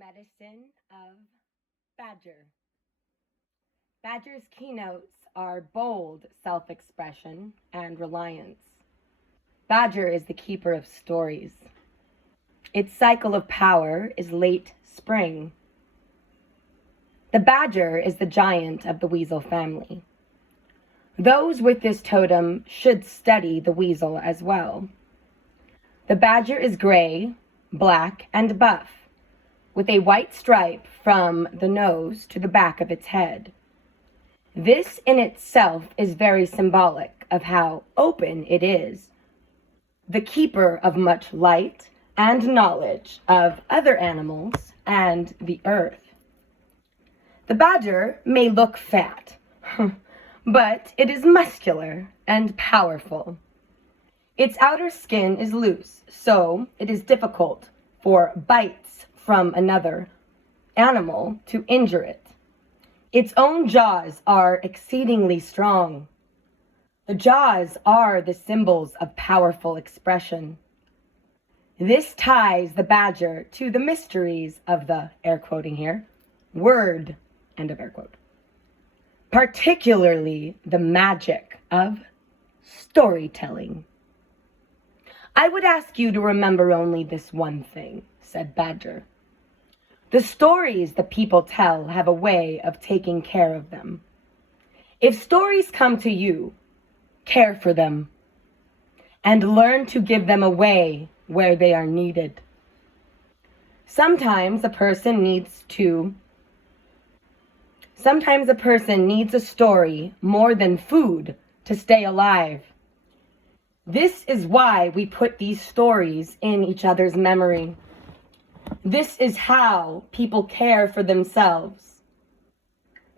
medicine of Badger. Badger's keynotes are bold self expression and reliance. Badger is the keeper of stories. Its cycle of power is late spring. The badger is the giant of the weasel family. Those with this totem should study the weasel as well. The badger is gray, black, and buff, with a white stripe from the nose to the back of its head. This in itself is very symbolic of how open it is, the keeper of much light and knowledge of other animals and the earth. The badger may look fat, but it is muscular and powerful. Its outer skin is loose, so it is difficult for bites from another animal to injure it. Its own jaws are exceedingly strong. The jaws are the symbols of powerful expression. This ties the badger to the mysteries of the, air quoting here, word, end of air quote. Particularly the magic of storytelling. I would ask you to remember only this one thing, said Badger. The stories the people tell have a way of taking care of them. If stories come to you, care for them and learn to give them away where they are needed. Sometimes a person needs a story more than food to stay alive. This is why we put these stories in each other's memory. This is how people care for themselves.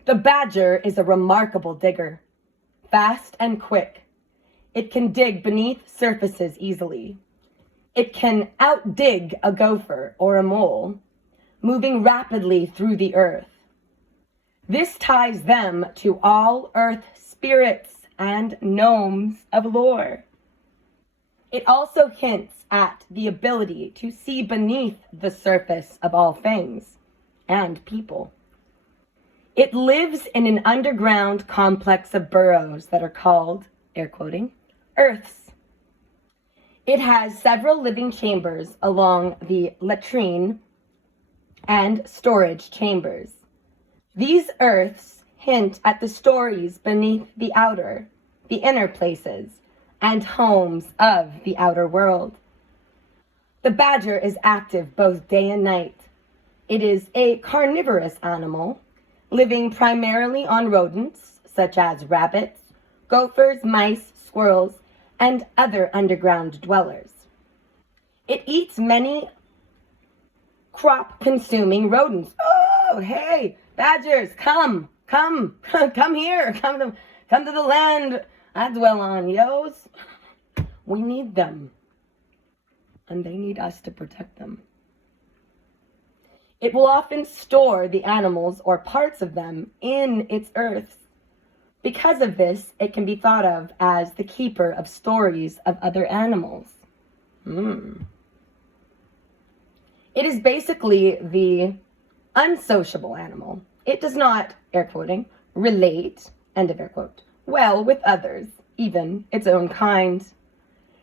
The badger is a remarkable digger, fast and quick. It can dig beneath surfaces easily. It can outdig a gopher or a mole, moving rapidly through the earth. This ties them to all earth spirits and gnomes of lore. It also hints at the ability to see beneath the surface of all things and people. It lives in an underground complex of burrows that are called, air quoting, earths. It has several living chambers along the latrine and storage chambers. These earths hint at the stories beneath the inner places, and homes of the outer world. The badger is active both day and night. It is a carnivorous animal, living primarily on rodents such as rabbits, gophers, mice, squirrels, and other underground dwellers. It eats many crop-consuming rodents. Oh, hey, badgers, come here, come to the land I dwell on, yos. We need them, and they need us to protect them. It will often store the animals or parts of them in its earths. Because of this, it can be thought of as the keeper of stories of other animals. It is basically the unsociable animal. It does not, air quoting, relate, end of air quote, well with others, even its own kind.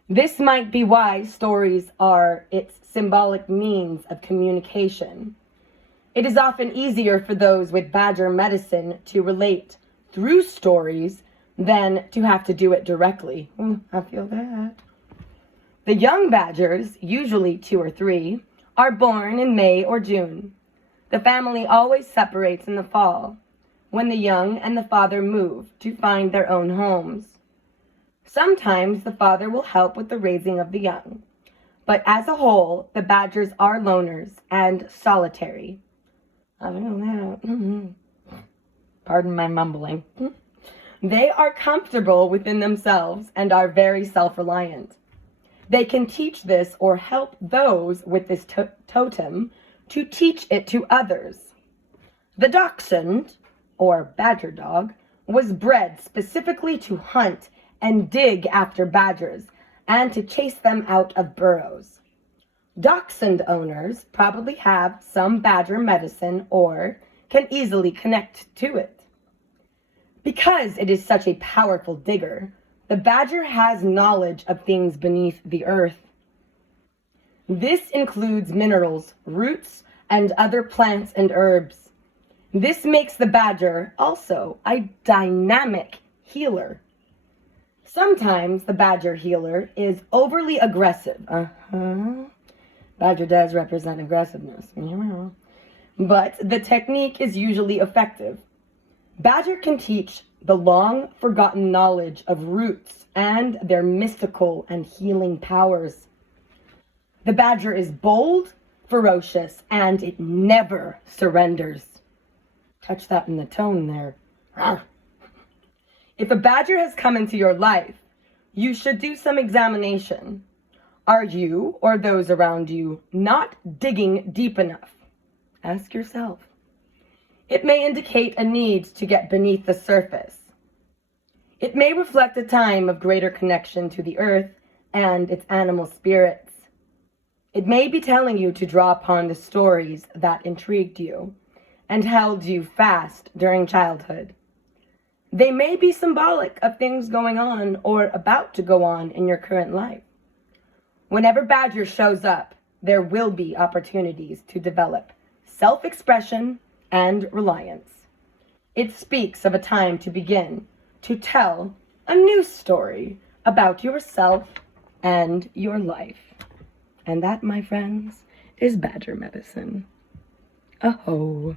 This might be why stories are its symbolic means of communication. It is often easier for those with badger medicine to relate through stories than to have to do it directly. I feel that. The young badgers, usually 2 or 3, are born in May or June. The family always separates in the fall, when the young and the father move to find their own homes. Sometimes the father will help with the raising of the young, but as a whole, the badgers are loners and solitary. I know that. Pardon my mumbling. They are comfortable within themselves and are very self-reliant. They can teach this or help those with this totem to teach it to others. The dachshund, or badger dog, was bred specifically to hunt and dig after badgers and to chase them out of burrows. Dachshund owners probably have some badger medicine or can easily connect to it. Because it is such a powerful digger, the badger has knowledge of things beneath the earth. This includes minerals, roots, and other plants and herbs. This makes the badger also a dynamic healer. Sometimes the badger healer is overly aggressive. Badger does represent aggressiveness. But the technique is usually effective. Badger can teach the long-forgotten knowledge of roots and their mystical and healing powers. The badger is bold, ferocious, and it never surrenders. Touch that in the tone there. If a badger has come into your life, you should do some examination. Are you or those around you not digging deep enough? Ask yourself. It may indicate a need to get beneath the surface. It may reflect a time of greater connection to the earth and its animal spirits. It may be telling you to draw upon the stories that intrigued you and held you fast during childhood. They may be symbolic of things going on or about to go on in your current life. Whenever Badger shows up, there will be opportunities to develop self-expression and reliance. It speaks of a time to begin to tell a new story about yourself and your life. And that, my friends, is Badger medicine. Aho.